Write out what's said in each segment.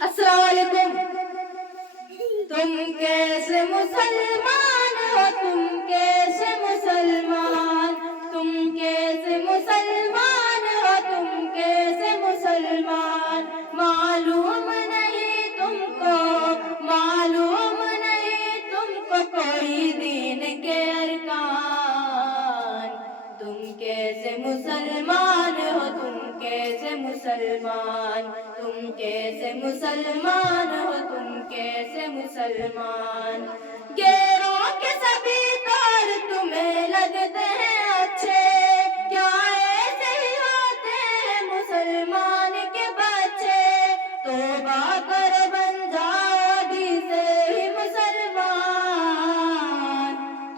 السلام علیکم. تم کیسے مسلمان ہو؟ تم کیسے مسلمان؟ تم کیسے مسلمان ہو؟ تم کیسے مسلمان؟ معلوم نہیں تم کو، معلوم نہیں تم کو کوئی دین کے ارکان. تم کیسے مسلمان ہو؟ تم کیسے مسلمان؟ تم کیسے مسلمان ہو؟ تم کیسے مسلمان؟ غیروں کے سبھی طور تمہیں لگتے ہیں اچھے، کیا ایسے ہی ہوتے ہیں مسلمان کے بچے؟ توبہ کر بن جاؤ ابھی سے ہی مسلمان.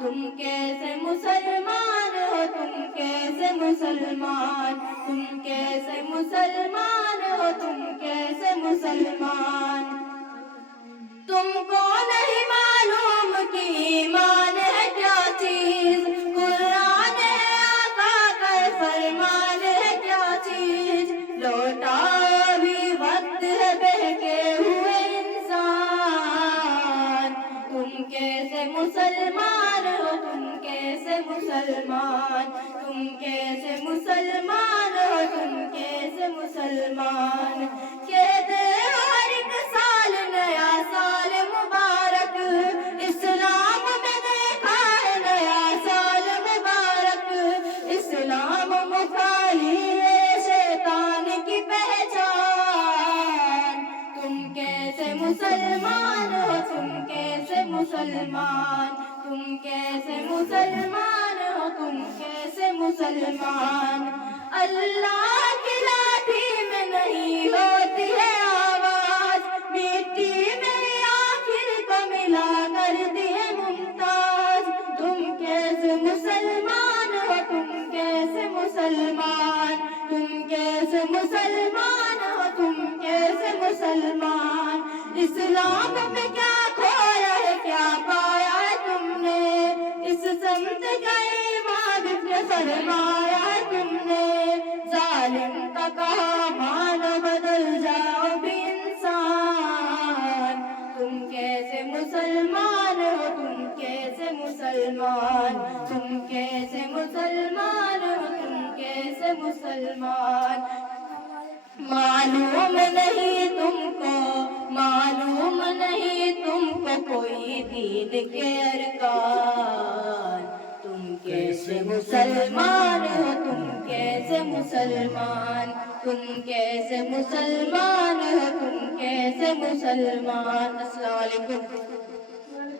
تم کیسے مسلمان ہو؟ تم کیسے مسلمان؟ تم کیسے مسلمان ہو؟ تم کیسے مسلمان؟ تم کو نہیں معلوم کہ ایمان ہے کیا چیز، قرآن ہے آقا کا فرمان ہے کیا چیز. لوٹا بھی وقت ہے بہکے ہوئے انسان. تم کیسے مسلمان ہو؟ تم کیسے مسلمان؟ تم کیسے مسلمان ہو؟ تم کیسے مسلمان؟ کہتے ہو ہر ایک سال نیا سال مبارک، اسلام میں دیکھا ہے نیا سال مبارک. اسلام مخالی ہے شیطان کی پہچان. تم کیسے مسلمان ہو؟ تم کیسے مسلمان؟ تم کیسے مسلمان ہو؟ تم کیسے مسلمان؟ اللہ کی لاٹھی میں نہیں ہوتی ہے آواز، مٹی میں آخر کو ملا کر دیے ممتاز. تم کیسے مسلمان ہو؟ تم کیسے مسلمان؟ تم کیسے مسلمان ہو؟ تم کیسے مسلمان؟ اسلام میں کیا کھویا ہے کیا پایا ہے تم نے؟ اس سمت کا ایمان پہ فرمایا ہے تم نے. ظالم کا کہا مانو بدل جاؤ بھی انسان. تم کیسے مسلمان ہو؟ تم کیسے مسلمان؟ تم کیسے مسلمان ہو؟ تم کیسے مسلمان؟ معلوم نہیں تم کو، معلوم نہیں تم کو کوئی دین کے ارکان. تم کیسے مسلمان ہو؟ تم کیسے مسلمان؟ تم کیسے مسلمان ہو؟ تم کیسے مسلمان؟ السلام علیکم.